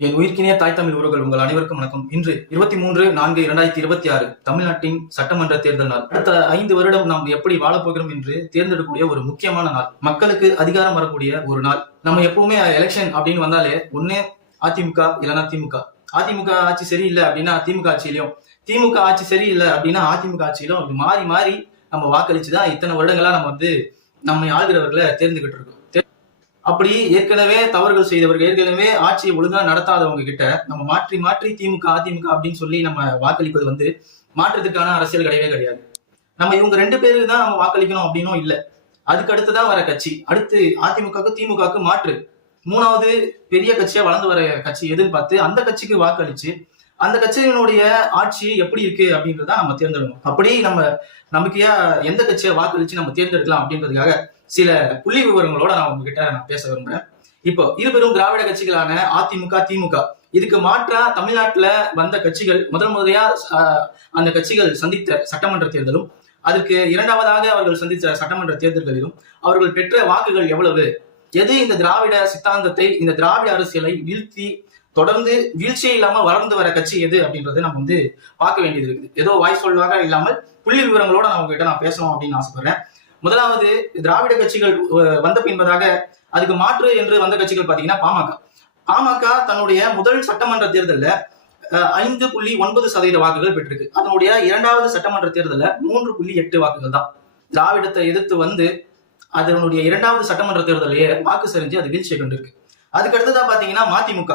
என் உயிர்க்கினிய தாய் தமிழ் உறவுகள் உங்கள் அனைவருக்கும் வணக்கம். இன்று 23/4/2026 தமிழ்நாட்டின் சட்டமன்ற தேர்தல் நாள். அடுத்த 5 வருடம் நாம் எப்படி வாழப்போகிறோம் என்று தேர்ந்தெடுக்கக்கூடிய ஒரு முக்கியமான நாள். மக்களுக்கு அதிகாரம் வரக்கூடிய ஒரு நாள். நம்ம எப்பவுமே எலெக்ஷன் அப்படின்னு வந்தாலே ஒண்ணு அதிமுக இல்லைன்னா திமுக. அதிமுக ஆட்சி சரியில்லை அப்படின்னா திமுக ஆட்சியிலையும், திமுக ஆட்சி சரியில்லை அப்படின்னா அதிமுக ஆட்சியிலும் அப்படி மாறி மாறி நம்ம வாக்களிச்சுதான் இத்தனை வருடங்களா நம்ம நம்மை ஆளுகிறவர்களை தேர்ந்துகிட்டு இருக்கோம். அப்படி ஏற்கனவே தவறுகள் செய்தவர்கள், ஏற்கனவே ஆட்சியை ஒழுங்கா நடத்தாதவங்க கிட்ட நம்ம மாற்றி மாற்றி திமுக அதிமுக அப்படின்னு சொல்லி நம்ம வாக்களிப்பது மாற்றத்துக்கான அரசியல் கிடையவே கிடையாது. நம்ம இவங்க 2 பேருக்கு தான் நம்ம வாக்களிக்கணும் அப்படின்னும் இல்லை. அதுக்கு அடுத்துதான் வர கட்சி, அடுத்து அதிமுகவுக்கு திமுகவுக்கு மாற்று 3வது பெரிய கட்சியா வளர்ந்து வர கட்சி எதுன்னு பார்த்து அந்த கட்சிக்கு வாக்களிச்சு அந்த கட்சியினுடைய ஆட்சி எப்படி இருக்கு அப்படின்றத நம்ம தேர்ந்தெடுக்கணும். அப்படி நம்ம நம்பிக்கையா எந்த கட்சியை வாக்களிச்சு நம்ம தேர்ந்தெடுக்கலாம் அப்படின்றதுக்காக சில புள்ளி விவரங்களோட நான் உங்ககிட்ட பேச விரும்புறேன். இப்போ இருபெரும் திராவிட கட்சிகளான அதிமுக திமுக இதுக்கு மாற்றா தமிழ்நாட்டுல வந்த கட்சிகள் முறையா அந்த கட்சிகள் சந்தித்த சட்டமன்ற தேர்தலும், அதற்கு இரண்டாவதாக அவர்கள் சந்தித்த சட்டமன்ற தேர்தல்களிலும் அவர்கள் பெற்ற வாக்குகள் எவ்வளவு, எது இந்த திராவிட சித்தாந்தத்தை, இந்த திராவிட அரசியலை வீழ்த்தி தொடர்ந்து வீழ்ச்சியே இல்லாம வளர்ந்து வர கட்சி எது அப்படின்றத நம்ம பார்க்க வேண்டியது இருக்குது. ஏதோ வாய் சொல்வாக இல்லாமல் புள்ளி விவரங்களோட நான் உங்ககிட்ட பேசணும் அப்படின்னு ஆசைப்படுறேன். முதலாவது, திராவிட கட்சிகள் வந்த பின்பதாக அதுக்கு மாற்று என்று வந்த கட்சிகள் பாத்தீங்கன்னா பாமக தன்னுடைய முதல் சட்டமன்ற தேர்தலில் 5.9% வாக்குகள் பெற்றிருக்கு. அதனுடைய 2வது சட்டமன்ற தேர்தலில் 3.8 வாக்குகள் தான். திராவிடத்தை எதிர்த்து அதனுடைய 2வது சட்டமன்ற தேர்தலையே வாக்கு சரிஞ்சு அது வீழ்ச்சியை கொண்டிருக்கு. அதுக்கு அடுத்ததான் பாத்தீங்கன்னா மதிமுக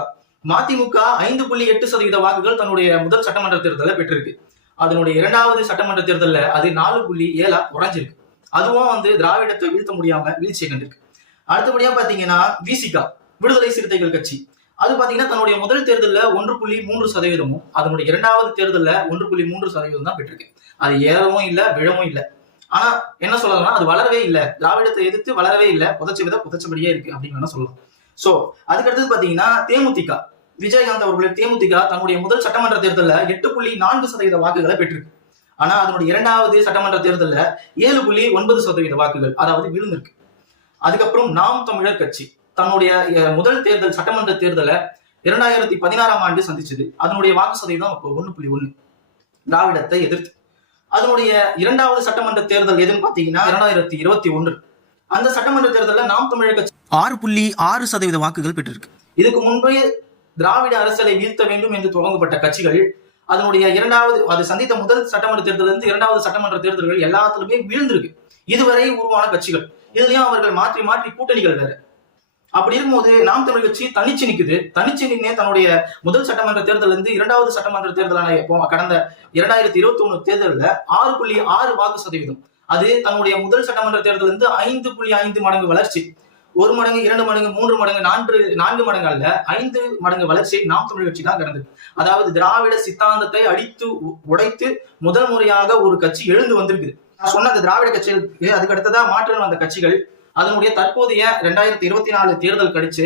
5.8% வாக்குகள் தன்னுடைய முதல் சட்டமன்ற தேர்தலில் பெற்றிருக்கு. அதனுடைய 2வது சட்டமன்ற தேர்தலில் அது 4.7 குறைஞ்சிருக்கு. அதுவும் திராவிடத்தை வீழ்த்த முடியாம வீழ்ச்சியை கண்டிருக்கு. அடுத்தபடியா பாத்தீங்கன்னா விசிகா, விடுதலை சிறுத்தைகள் கட்சி, அது பாத்தீங்கன்னா தன்னுடைய முதல் தேர்தலில் 1.3%, அதனுடைய 2வது தேர்தலில் 1.3% தான் பெற்றிருக்கு. அது ஏறவும் இல்லை விழவும் இல்லை. ஆனா என்ன சொல்லலாம்னா அது வளரவே இல்லை, திராவிடத்தை எதிர்த்து வளரவே இல்லை, புதைச்சபடியே இருக்கு அப்படின்னு சொல்லலாம். சோ அதுக்கு அடுத்தது பாத்தீங்கன்னா தேமுதிக, விஜயகாந்த் அவர்களுடைய தேமுதிக தன்னுடைய முதல் சட்டமன்ற தேர்தலில் 8.4% வாக்குகளை பெற்றிருக்கு. ஆனா அதனுடைய 2வது சட்டமன்ற தேர்தலில் 7.9% வாக்குகள், அதாவது விழுந்திருக்கு. அதுக்கப்புறம் நாம் தமிழர் கட்சி தன்னுடைய முதல் தேர்தல் சட்டமன்ற தேர்தலை 2016ஆம் ஆண்டு சந்திச்சது. அதனுடைய வாக்கு சதவீதம் 1.1, திராவிடத்தை எதிர்த்து. அதனுடைய 2வது சட்டமன்ற தேர்தல் எதுன்னு பாத்தீங்கன்னா 2021, அந்த சட்டமன்ற தேர்தலில் நாம் தமிழர் கட்சி 6.6% வாக்குகள் பெற்றிருக்கு. இதுக்கு முன்பே திராவிட அரசியலை வீழ்த்த வேண்டும் என்று துவங்கப்பட்ட கட்சிகள் அதனுடைய அது சந்தித்த முதல் சட்டமன்ற தேர்தலிருந்து 2வது சட்டமன்ற தேர்தல்கள் எல்லாத்துலயுமே வீழ்ந்திருக்கு. இதுவரை உருவான கட்சிகள், இதுலயும் அவர்கள் மாற்றி மாற்றி கூட்டணிகள் வேற. அப்படி இருக்கும்போது நாம் தமிழ் கட்சி தனிச்சு நிக்குது. தனிச்சு நின்று தன்னுடைய முதல் சட்டமன்ற தேர்தல் இருந்து 2வது சட்டமன்ற தேர்தலான கடந்த 2021 தேர்தலில் 6.6 வாக்கு சதவீதம், அது தன்னுடைய முதல் சட்டமன்ற தேர்தல் இருந்து 5.5 மடங்கு வளர்ச்சி, 1 மடங்கு 2 மடங்கு 3 மடங்கு 4 மடங்கு அல்ல 5 மடங்கு வளர்ச்சியை நாம் தமிழ் கட்சி தான் கடந்தது. அதாவது திராவிட சித்தாந்தத்தை அடித்து உடைத்து முதல் முறையாக ஒரு கட்சி எழுந்து வந்திருக்கு. நான் சொன்ன அந்த திராவிட கட்சிகள் அதுக்கு அடுத்ததா மாற்றம் வந்த கட்சிகள் அதனுடைய தற்போதைய 2024 தேர்தல் கழிச்சு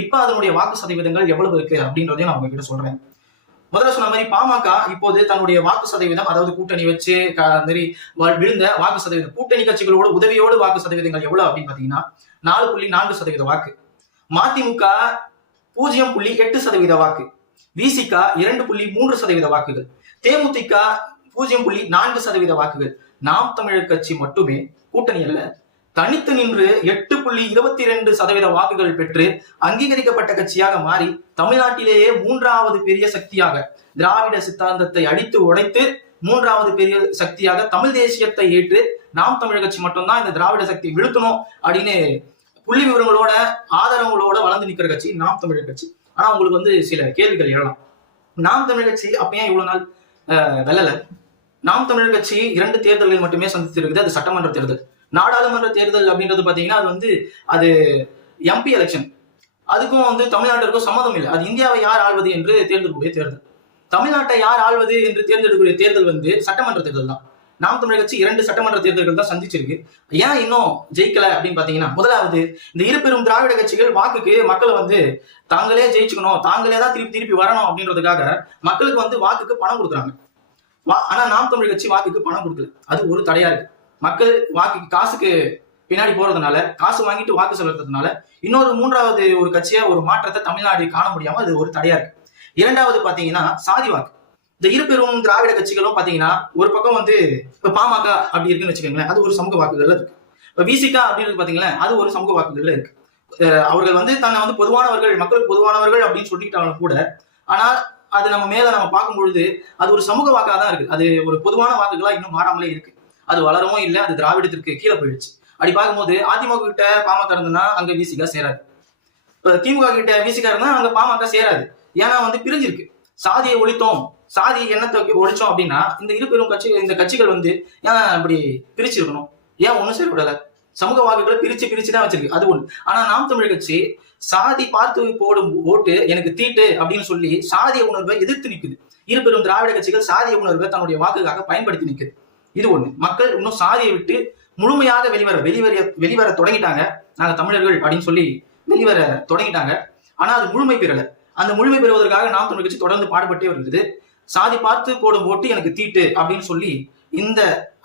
இப்ப அதனுடைய வாக்கு சதவீதங்கள் எவ்வளவு இருக்கு அப்படின்றதையும் நான் உங்ககிட்ட சொல்றேன். முதல்ல சொன்ன மாதிரி பாமக இப்போது தன்னுடைய வாக்கு சதவீதம், அதாவது கூட்டணி வச்சு விழுந்த வாக்கு சதவீதம், கூட்டணி கட்சிகளோட உதவியோடு வாக்கு சதவீதங்கள் எவ்வளவு அப்படின்னு பாத்தீங்கன்னா 4.4% வாக்கு. மதிமுக 0.8% வாக்கு, விசிக 2.3% வாக்குகள், தேமுதிக 0.4% வாக்குகள். நாம் தமிழர் கட்சி மட்டுமே கூட்டணி அல்ல, தனித்து நின்று 8.22% வாக்குகள் பெற்று அங்கீகரிக்கப்பட்ட கட்சியாக மாறி தமிழ்நாட்டிலேயே 3வது பெரிய சக்தியாக, திராவிட சித்தாந்தத்தை அடித்து உடைத்து 3வது பெரிய சக்தியாக தமிழ் தேசியத்தை ஏற்று நாம் தமிழர் கட்சி மட்டும்தான் இந்த திராவிட சக்தி விழுத்தணும் அப்படின்னு புள்ளி விவரங்களோட ஆதரவுகளோட வளர்ந்து நிக்கிற கட்சி நாம் தமிழர் கட்சி. ஆனா உங்களுக்கு சில கேள்விகள் எழலாம். நாம் தமிழர் கட்சி அப்பயே இவ்வளவு நாள் வெல்லல. நாம் தமிழர் கட்சி 2 தேர்தல்கள் மட்டுமே சந்தித்திருக்குது. அது சட்டமன்ற தேர்தல். நாடாளுமன்ற தேர்தல் அப்படின்றது பாத்தீங்கன்னா அது எம்பி எலெக்ஷன். அதுக்கும் தமிழ்நாட்டிற்கும் சம்மதம் இல்லை. அது இந்தியாவை யார் ஆள்வது என்று தேர்ந்தெடுக்கக்கூடிய தேர்தல். தமிழ்நாட்டை யார் ஆள்வது என்று தேர்ந்தெடுக்கக்கூடிய தேர்தல் சட்டமன்ற தேர்தல் தான். நாம் தமிழர் கட்சி 2 சட்டமன்ற தேர்தல்கள் தான் சந்திச்சிருக்கு. ஏன் இன்னும் ஜெயிக்கல அப்படின்னு பாத்தீங்கன்னா, முதலாவது இந்த இருபெரும் திராவிட கட்சிகள் வாக்குக்கு மக்களை தாங்களே ஜெயிச்சுக்கணும், தாங்களே தான் திருப்பி வரணும் அப்படின்றதுக்காக மக்களுக்கு வாக்குக்கு பணம் கொடுக்குறாங்க. ஆனா நாம் தமிழர் கட்சி வாக்குக்கு பணம் கொடுக்கல. அது ஒரு தடையா இருக்கு. மக்கள் வாக்குக்கு காசுக்கு பின்னாடி போறதுனால, காசு வாங்கிட்டு வாக்கு செலுத்துறதுனால இன்னொரு மூன்றாவது ஒரு கட்சியா ஒரு மாற்றத்தை தமிழ்நாடு காண முடியாம அது ஒரு தடையா இருக்கு. இரண்டாவது பாத்தீங்கன்னா சாதி வாக்கு. இந்த இரு பெரும் திராவிட கட்சிகளும் பாத்தீங்கன்னா ஒரு பக்கம் வந்து இப்ப பாமக அப்படி இருக்குன்னு வச்சுக்கோங்களேன், அது ஒரு சமூக வாக்குகள்ல இருக்கு. இப்ப விசிகா அப்படின்னு பாத்தீங்கன்னா அது ஒரு சமூக வாக்குகள்ல இருக்கு. அவர்கள் வந்து தன்னை வந்து பொதுவானவர்கள், மக்கள் பொதுவானவர்கள் அப்படின்னு சொல்லிக்கிட்டாலும் கூட, ஆனா அது நம்ம மேல நம்ம பார்க்கும் பொழுது அது ஒரு சமூக வாக்கா தான் இருக்கு. அது ஒரு பொதுவான வாக்குகளா இன்னும் மாறாமலே இருக்கு. அது வளரவும் இல்லை, அது திராவிடத்திற்கு கீழே போயிடுச்சு. அப்படி பார்க்கும்போது அதிமுக கிட்ட பாமக இருந்ததுன்னா அங்க விசிகா சேராது, திமுக கிட்ட விசிகா இருந்தா அங்க பாமக சேராது. ஏன்னா வந்து பிரிஞ்சிருக்கு. சாதியை ஒழித்தோம், சாதி எண்ணத்தை ஒழிச்சோம் அப்படின்னா இந்த இரு பெரும் இந்த கட்சிகள் வந்து ஏன் அப்படி பிரிச்சிருக்கணும்? ஏன் ஒண்ணும் செயல்படல? சமூக வாக்குகளை பிரிச்சு தான் வச்சிருக்கு, அது ஒண்ணு. ஆனா நாம் தமிழர் கட்சி சாதி பார்த்து போடும் ஓட்டு எனக்கு தீட்டு அப்படின்னு சொல்லி சாதிய உணர்வை எதிர்த்து நிக்குது. இரு பெரும் திராவிட கட்சிகள் சாதிய உணர்வை தன்னுடைய வாக்குக்காக பயன்படுத்தி நிக்குது. இது ஒண்ணு. மக்கள் இன்னும் சாதியை விட்டு முழுமையாக வெளிவர தொடங்கிட்டாங்க. நாங்க தமிழர்கள் அப்படின்னு சொல்லி வெளிவர தொடங்கிட்டாங்க. ஆனா அது முழுமை பெறல. அந்த முழுமை பெறுவதற்காக நாம் தமிழர் கட்சி தொடர்ந்து பாடுபட்டே வருகிறது. சாதி பார்த்து போடும் ஓட்டு எனக்கு தீட்டு அப்படின்னு சொல்லி இந்த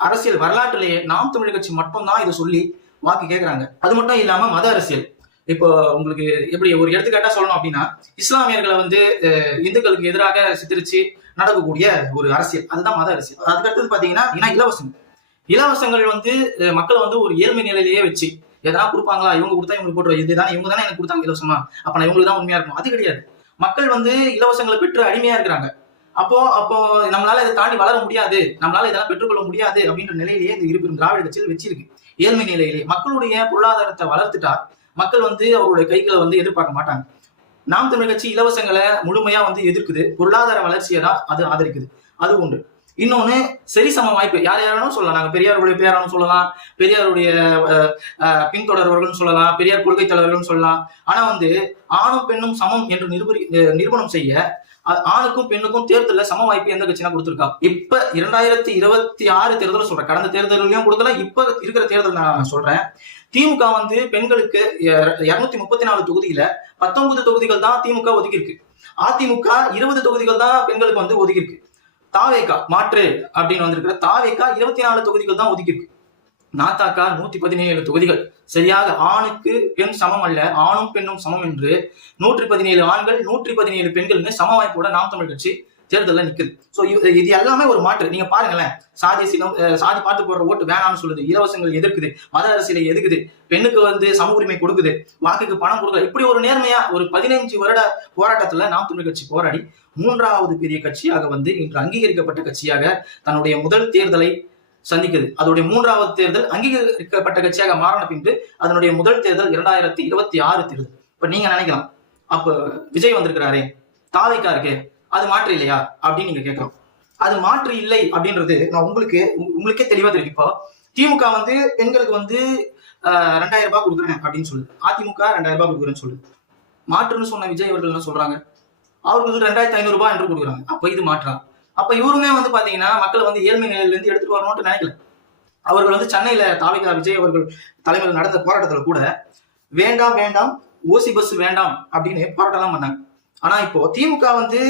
அரசியல் வரலாற்றிலேயே நாம் தமிழர் கட்சி மட்டும்தான் இதை சொல்லி வாக்கு கேட்கிறாங்க. அது மட்டும் இல்லாம மத அரசியல். இப்போ உங்களுக்கு எப்படி ஒரு எடுத்துக்காட்டா சொல்லணும் அப்படின்னா, இஸ்லாமியர்களை வந்து இந்துக்களுக்கு எதிராக சித்தரிச்சு நடக்கக்கூடிய ஒரு அரசியல், அதுதான் மத அரசியல். அதுக்கடுத்தது பாத்தீங்கன்னா இலவசங்கள் வந்து மக்களை வந்து ஒரு ஏழ்மை நிலையிலேயே வச்சு எதனா கொடுப்பாங்களா, இவங்க கொடுத்தா இவங்க போட்டுருவோம், இதுதான் இவங்க தானே எனக்கு கொடுத்தாங்க இலவசமா, அப்ப நான் இவங்களுக்கு தான் உண்மையா இருக்கும். அது கிடையாது. மக்கள் வந்து இலவசங்களை பெற்று அடிமையா இருக்கிறாங்க. அப்போ நம்மளால இதை தாண்டி வளர முடியாது, நம்மளால இதெல்லாம் பெற்றுக்கொள்ள முடியாது அப்படின்ற நிலையிலேயே இந்த இரு பெரும் திராவிட கட்சிகள் வச்சிருக்கு. ஏழ்மை நிலையிலேயே மக்களுடைய பொருளாதாரத்தை வளர்த்துட்டா மக்கள் வந்து அவருடைய கைகளை வந்து எதிர்பார்க்க மாட்டாங்க. நாம் தமிழர் கட்சி இலவசங்களை முழுமையா வந்து எதிர்க்குது, பொருளாதார வளர்ச்சியை தான் அது ஆதரிக்குது. அது ஒன்று. இன்னொன்னு சரிசம வாய்ப்பு. யாரும் சொல்லலாம், நாங்க பெரியாருடைய பேரானும் சொல்லலாம், பெரியாருடைய பின்தொடர்வர்கள் சொல்லலாம், பெரியார் கொள்கை தலைவர்கள் சொல்லலாம். ஆனா வந்து ஆணும் பெண்ணும் சமம் என்று நிரூபணம் செய்ய ஆணுக்கும் பெண்ணுக்கும் தேர்தல சம வாய்ப்பு எந்த கட்சினா கொடுத்திருக்கா? இப்ப 2026 தேர்தல் சொல்றேன், கடந்த தேர்தலையும் கொடுக்கல, இப்ப இருக்கிற தேர்தல் நான் சொல்றேன். திமுக வந்து பெண்களுக்கு 234 தொகுதியில 19 தொகுதிகள் தான் திமுக ஒதுக்கி இருக்கு. அதிமுக 20 தொகுதிகள் தான் பெண்களுக்கு வந்து ஒதுக்கி இருக்கு. தாவேகா மாற்று அப்படின்னு வந்திருக்கிற தாவேகா 24 தொகுதிகள் தான் ஒதுக்கி இருக்கு. நாத்தாக்கா 117 தொகுதிகள். சரியாக ஆணுக்கு பெண் சமம் அல்ல, ஆணும் பெண்ணும் சமம் என்று 117 ஆண்கள் 117 பெண்கள்னு சம வாய்ப்போட நாம் தமிழ் கட்சி தேர்தலில் நிக்குது. சோ இது எல்லாமே ஒரு மாற்று. நீங்க பாருங்களேன், சாதி பார்த்து போடுற ஓட்டு வேணாம்னு சொல்லுது, இலவசங்கள் எதிர்க்குது, மத அரசியலை எதுக்குது, பெண்ணுக்கு வந்து சம உரிமை கொடுக்குது, வாக்குக்கு பணம் கொடுக்குது. இப்படி ஒரு நேர்மையா ஒரு 15 வருட போராட்டத்துல நாம் தமிழ் கட்சி போராடி 3வது பெரிய கட்சியாக வந்து இன்று அங்கீகரிக்கப்பட்ட கட்சியாக தன்னுடைய முதல் தேர்தலை சந்திக்குது. அதோடைய 3வது தேர்தல் அங்கீகரிக்கப்பட்ட கட்சியாக மாறின பின்பு அதனுடைய முதல் தேர்தல் 2026 தேர்தல். இப்ப நீங்க நினைக்கலாம், அப்ப விஜய் வந்திருக்கிறாரே, தாவேக்கா இருக்கே, அது மாற்று இல்லையா அப்படின்னு நீங்க கேட்கலாம். அது மாற்று இல்லை அப்படின்றது நான் உங்களுக்கே தெளிவா தெரியும். இப்போ திமுக வந்து பெண்களுக்கு வந்து 2000 ரூபாய் கொடுக்குறேன் அப்படின்னு சொல்லுது, அதிமுக 2000 ரூபாய் கொடுக்குறேன்னு சொல்லுது. மாற்றுன்னு சொன்ன விஜய் அவர்கள் என்ன சொல்றாங்க, அவர்களுக்கு 2500 ரூபாய் என்று கொடுக்குறாங்க. அப்ப இது மாற்றா? அப்ப இவருமே வந்து பாத்தீங்கன்னா மக்களை வந்து ஏழ்மை நிலையில இருந்து எடுத்துட்டு வரணும்னு நினைக்கல. அவர்கள் வந்து சென்னையில தாவேகா விஜய் அவர்கள் தலைமையில் நடந்த போராட்டத்துல கூட வேண்டாம் ஓசி பஸ் வேண்டாம் அப்படின்னு போராட்டம் எல்லாம் பண்ணாங்க. ஆனா இப்போ திமுக வந்து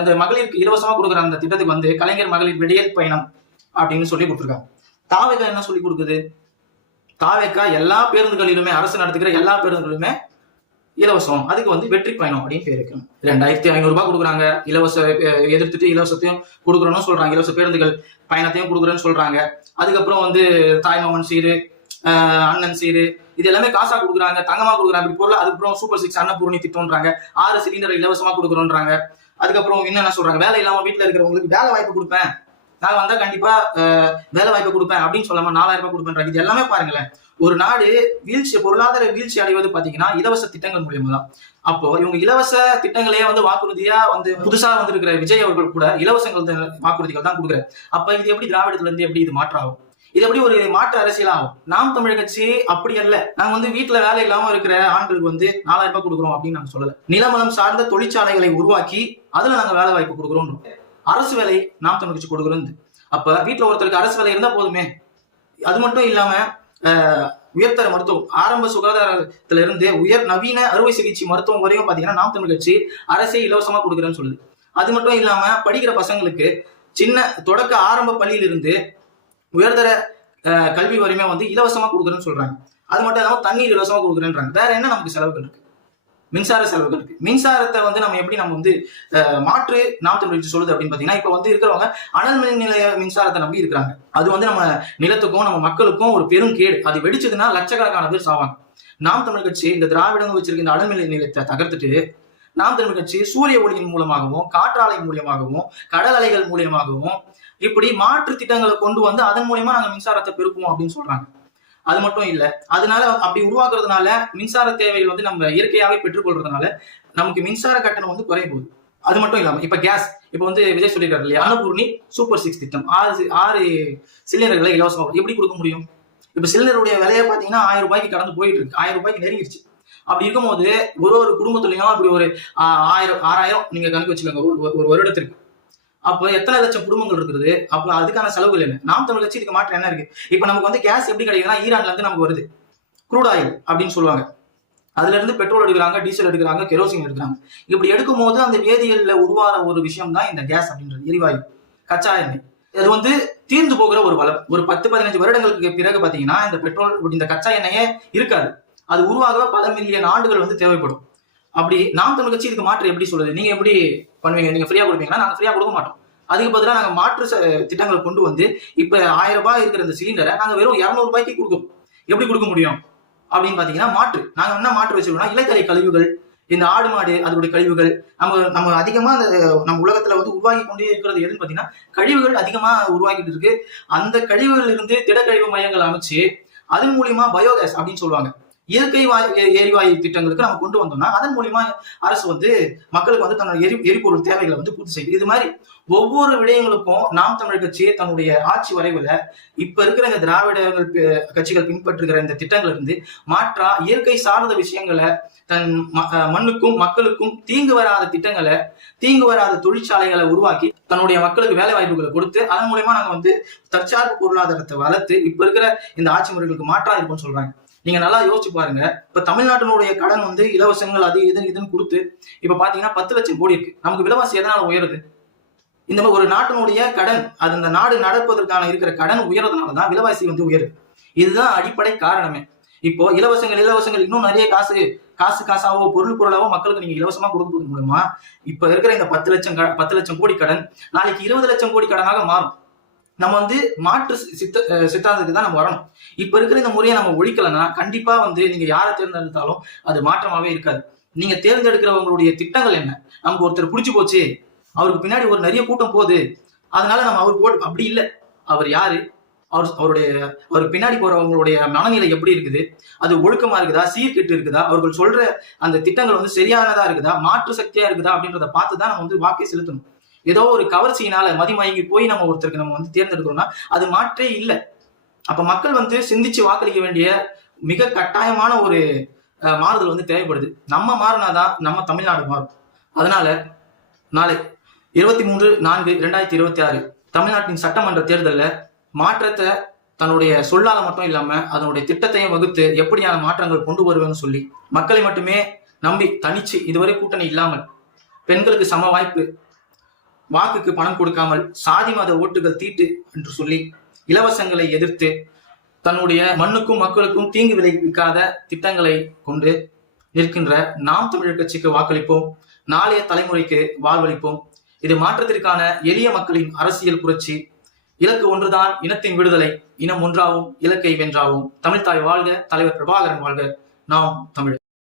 அந்த மகளிருக்கு இலவசமா கொடுக்குற அந்த திட்டத்துக்கு வந்து கலைஞர் மகளிர் விடியல் பயணம் அப்படின்னு சொல்லி கொடுத்துருக்காங்க. தாவேகா என்ன சொல்லி கொடுக்குது? தாவேகா எல்லா பேருந்துகளிலுமே, அரசு நடத்துகிற எல்லா பேருந்துகளிலுமே இலவசம், அதுக்கு வந்து வெற்றி பயணம் அப்படின்னு பேர் இருக்கு. 2500 ரூபாய் கொடுக்குறாங்க, இலவச எதிர்த்துட்டு இலவசத்தையும் கொடுக்குறோன்னு சொல்றாங்க, இலவச பேருந்துகள் பயணத்தையும் கொடுக்குறேன்னு சொல்றாங்க. அதுக்கப்புறம் வந்து தாய்மாமன் சீரு, அண்ணன் சீரு, இது எல்லாமே காசா கொடுக்குறாங்க, தங்கமா கொடுக்குறாங்க இப்படி பொருள். அதுக்கப்புறம் சூப்பர் 6 அன்னபூரணி திட்டம்ன்றாங்க, 6 சிலிண்டர் இலவசமா கொடுக்குறோன்றாங்க. அதுக்கப்புறம் என்னென்ன சொல்றாங்க, வேலை இல்லாம வீட்டுல இருக்கிறவங்களுக்கு வேலை வாய்ப்பு கொடுப்பேன், நான் வந்தா கண்டிப்பா வேலை வாய்ப்பு கொடுப்பேன் அப்படின்னு சொல்லாம 4000 ரூபாய் கொடுப்பேன்றாங்க. இது எல்லாமே பாருங்களேன், ஒரு நாடு பொருளாதார வீழ்ச்சி அடைவது பாத்தீங்கன்னா இலவச திட்டங்கள் மூலியமா தான். அப்போ இவங்க இலவச திட்டங்களையே வந்து வாக்குறுதியா வந்து புதுசா வந்து இருக்கிற விஜய் அவர்கள் கூட இலவசங்கள் வாக்குறுதிகள் தான் கொடுக்குறாரு. அப்ப இது எப்படி திராவிடத்துல இருந்து எப்படி இது மாற்றாகும்? இது எப்படி ஒரு மாற்று அரசியல் ஆகும்? நாம் தமிழர் கட்சி அப்படி அல்ல. நாங்க வந்து வீட்டுல வேலை இல்லாம இருக்கிற ஆண்களுக்கு வந்து 4000 ரூபாய் கொடுக்குறோம் அப்படின்னு நாங்க சொல்லல. நிலமலம் சார்ந்த தொழிற்சாலைகளை உருவாக்கி அதுல நாங்க வேலை வாய்ப்பு கொடுக்குறோம். அரசு வேலை நாம் தமிழர் கட்சி கொடுக்குறோம். அப்ப வீட்டுல ஒருத்தருக்கு அரசு வேலை இருந்தா போதுமே. அது மட்டும் இல்லாம உயர்தர மருத்துவம், ஆரம்ப சுகாதாரத்துல இருந்து உயர் நவீன அறுவை சிகிச்சை மருத்துவம் வரையும் பாத்தீங்கன்னா நாம் தமிழ் கட்சி அரசே இலவசமா கொடுக்குறேன்னு சொல்லுது. அது மட்டும் இல்லாம படிக்கிற பசங்களுக்கு சின்ன தொடக்க ஆரம்ப பள்ளியிலிருந்து உயர்தர கல்வி வரையுமே வந்து இலவசமா கொடுக்குறேன்னு சொல்றாங்க. அது மட்டும் இல்லாம தண்ணீர் இலவசமா கொடுக்குறேன்றாங்க. வேற என்ன நமக்கு செலவுகள் இருக்கு? மின்சார செலவுகள் இருக்கு. மின்சாரத்தை நம்ம எப்படி மாற்று நாம் தமிழ் கட்சி சொல்லுது அப்படின்னு பாத்தீங்கன்னா, இப்ப இருக்கிறவங்க அனல் மின் நிலைய மின்சாரத்தை நம்பி இருக்கிறாங்க. அது நம்ம நிலத்துக்கும் நம்ம மக்களுக்கும் ஒரு பெரும் கேடு. அது வெடிச்சதுன்னா லட்சக்கணக்கான பேர் சாவாங்க. நாம் தமிழ் கட்சி இந்த திராவிடங்க வச்சிருக்க இந்த அனல் மின் நிலையத்தை தகர்த்துட்டு நாம் தமிழ் கட்சி சூரிய ஒளியின் மூலமாகவும் காற்றாலை மூலியமாகவும் கடல் அலைகள் மூலியமாகவும் இப்படி மாற்று திட்டங்களை கொண்டு வந்து அதன் மூலியமா நாங்க மின்சாரத்தை பெருக்குவோம் அப்படின்னு சொல்றாங்க. அது மட்டும் இல்ல, அதனால அப்படி உருவாக்குறதுனால மின்சார தேவைகள் நம்ம இயற்கையாவே பெற்றுக்கொள்றதுனால நமக்கு மின்சார கட்டணம் குறைய போகுது. அது மட்டும் இல்லாம இப்ப கேஸ், இப்ப விஜய் சொல்லியிருக்காரு இல்லையா, அன்னபூர்ணி சூப்பர் 6 திட்டம் 6 சிலிண்டர்களை இலவசமா எப்படி கொடுக்க முடியும்? இப்ப சிலிண்டருடைய விலையை பாத்தீங்கன்னா 1000 ரூபாய்க்கு கடந்து போயிட்டு இருக்கு, 1000 ரூபாய்க்கு நெருங்கிடுச்சு. அப்படி இருக்கும்போது ஒரு குடும்பத்துலயும் அப்படி ஒரு 6000 நீங்க கணக்கு வச்சுக்கோங்க ஒரு வருடத்திற்கு. அப்ப எத்தனை லட்சம் குடும்பங்கள் இருக்குது? அப்ப அதுக்கான செலவுகள் என்ன? நாம் தமிழ் கட்சி இதுக்கு மாற்றம் என்ன இருக்கு? இப்ப நமக்கு கேஸ் எப்படி கிடைக்குதுன்னா, ஈரான்ல இருந்து நமக்கு வருது க்ரூட் ஆயில் அப்படின்னு சொல்லுவாங்க. அதுல இருந்து பெட்ரோல் எடுக்கிறாங்க, டீசல் எடுக்கிறாங்க, கெரோசின் எடுக்கிறாங்க. இப்படி எடுக்கும் போது அந்த வேதியியல்ல உருவான ஒரு விஷயம் தான் இந்த கேஸ் அப்படின்றது, எரிவாயு, கச்சா எண்ணெய். அது தீர்ந்து போகிற ஒரு வளம். ஒரு 10-15 வருடங்களுக்கு பிறகு பாத்தீங்கன்னா இந்த பெட்ரோல், இந்த கச்சா எண்ணெயே இருக்காது. அது உருவாக பல மில்லியன் ஆண்டுகள் தேவைப்படும். அப்படி நாம் தமிழ் கட்சி இதுக்கு மாற்று எப்படி சொல்லுது? நீங்க எப்படி பண்ணுவீங்க? நீங்க ஃப்ரீயா கொடுப்பீங்கன்னா நாங்க ஃப்ரீயா கொடுக்க மாட்டோம். அதுக்கு பதிலாக நாங்க மாற்று திட்டங்களை கொண்டு வந்து இப்ப 1000 ரூபாய் இருக்கிற இந்த சிலிண்டரை நாங்க வெறும் 200 ரூபாய்க்கு கொடுக்கும். எப்படி கொடுக்க முடியும் அப்படின்னு பாத்தீங்கன்னா, மாற்று நாங்க என்ன மாற்று வச்சிருக்கோம்னா, இலைத்தலை கழிவுகள், இந்த ஆடு மாடு அதனுடைய கழிவுகள், நம்ம அதிகமா நம்ம உலகத்துல உருவாகி கொண்டே இருக்கிறது எதுன்னு பாத்தீங்கன்னா, கழிவுகள் அதிகமா உருவாக்கிட்டு இருக்கு. அந்த கழிவுகள் இருந்து திடக்கழிவு மையங்கள் அமைச்சு அதன் மூலியமா பயோகேஸ் அப்படின்னு சொல்லுவாங்க, இயற்கை எரிவாயு திட்டங்களுக்கு நம்ம கொண்டு வந்தோம்னா அதன் மூலியமா அரசு மக்களுக்கு தன்னோட எரிபொருள் தேவைகளை பூர்த்தி செய்யுது. இது மாதிரி ஒவ்வொரு விடயங்களுக்கும் நாம் தமிழ் கட்சி தன்னுடைய ஆட்சி வரைவுல இப்ப இருக்கிற இந்த திராவிடர்கள் கட்சிகள் பின்பற்றுகிற இந்த திட்டங்கள் இருந்து மாற்றா இயற்கை சார்ந்த விஷயங்களை, தன் மண்ணுக்கும் மக்களுக்கும் தீங்கு வராத திட்டங்களை, தீங்கு வராத தொழிற்சாலைகளை உருவாக்கி தன்னுடைய மக்களுக்கு வேலை வாய்ப்புகளை கொடுத்து அதன் மூலியமா நாங்க தற்சார்பு பொருளாதாரத்தை வளர்த்து இப்ப இருக்கிற இந்த ஆட்சி முறைகளுக்கு மாற்றா இருக்கும்னு சொல்றாங்க. நீங்க நல்லா யோசிச்சு பாருங்க. இப்ப தமிழ்நாட்டினுடைய கடன் இலவசங்கள் அது இதுன்னு கொடுத்து இப்ப பாத்தீங்கன்னா 10 லட்சம் கோடி இருக்கு. நமக்கு விலைவாசி எதனால உயருது? இந்த மாதிரி ஒரு நாட்டினுடைய கடன், அது இந்த நாடு நடப்பதற்கான இருக்கிற கடன் உயர்றதுனாலதான் விலைவாசி உயருது. இதுதான் அடிப்படை காரணமே. இப்போ இலவசங்கள் இன்னும் நிறைய காசாவோ பொருளாவோ மக்களுக்கு நீங்க இலவசமா கொடுப்பது மூலமா இப்ப இருக்கிற இந்த 10 லட்சம் கோடி கடன் நாளைக்கு 20 லட்சம் கோடி கடனாக மாறும். நம்ம மாற்று சித்தாந்தத்துக்கு தான் நம்ம வரணும். இப்ப இருக்கிற இந்த முறையை நம்ம ஒழிக்கலன்னா கண்டிப்பா நீங்க யாரை தேர்ந்தெடுத்தாலும் அது மாற்றமாவே இருக்காது. நீங்க தேர்ந்தெடுக்கிறவங்களுடைய திட்டங்கள் என்ன? நமக்கு ஒருத்தர் பிடிச்சு போச்சு, அவருக்கு பின்னாடி ஒரு நிறைய கூட்டம் போகுது, அதனால நம்ம அவருக்கு ஓட்டு. அப்படி இல்லை. அவர் யாரு? அவருக்கு பின்னாடி போறவங்களுடைய மனநிலை எப்படி இருக்குது? அது ஒழுக்கமா இருக்குதா, சீர்கெட்டு இருக்குதா, அவர்கள் சொல்ற அந்த திட்டங்கள் சரியானதா இருக்குதா, மாற்று சக்தியா இருக்குதா அப்படின்றத பார்த்துதான் நம்ம வாக்கை செலுத்தணும். ஏதோ ஒரு கவர்ச்சியினால மதிமயங்கி போய் நம்ம ஒருத்தருக்கு நம்ம தேர்ந்தெடுக்கிறோம்னா அது மாற்றே இல்லை. அப்ப மக்கள் சிந்திச்சு வாக்களிக்க வேண்டிய மிக கட்டாயமான ஒரு மாறுதல் தேவைப்படுது. நம்ம மாறினாதான் நம்ம தமிழ்நாடு மாறும். அதனால நாளை 23/4/2026 தமிழ்நாட்டின் சட்டமன்ற தேர்தலில் மாற்றத்தை தன்னுடைய சொல்லால மட்டும் இல்லாம அதனுடைய திட்டத்தையும் வகுத்து எப்படியான மாற்றங்கள் கொண்டு வருவேன்னு சொல்லி மக்களை மட்டுமே நம்பி தனிச்சு இதுவரை கூட்டணி இல்லாமல், பெண்களுக்கு சம வாய்ப்பு, வாக்குக்கு பணம் கொடுக்காமல், சாதி மத ஓட்டுகள் தீட்டு என்று சொல்லி இலவசங்களை எதிர்த்து தன்னுடைய மண்ணுக்கும் மக்களுக்கும் தீங்கு விளைவிக்காத திட்டங்களை கொண்டு நிற்கின்ற நாம் தமிழர் கட்சிக்கு வாக்களிப்போம். நாளைய தலைமுறைக்கு வாழ்வளிப்போம். இது மாற்றத்திற்கான எளிய மக்களின் அரசியல் புரட்சி. இலக்கு ஒன்றுதான், இனத்தின் விடுதலை. இனம் ஒன்றாவும் இலக்கை வென்றாவும். தமிழ்தாய் வாழ்க, தலைவர் பிரபாகரன் வாழ்க. நாம் தமிழர்.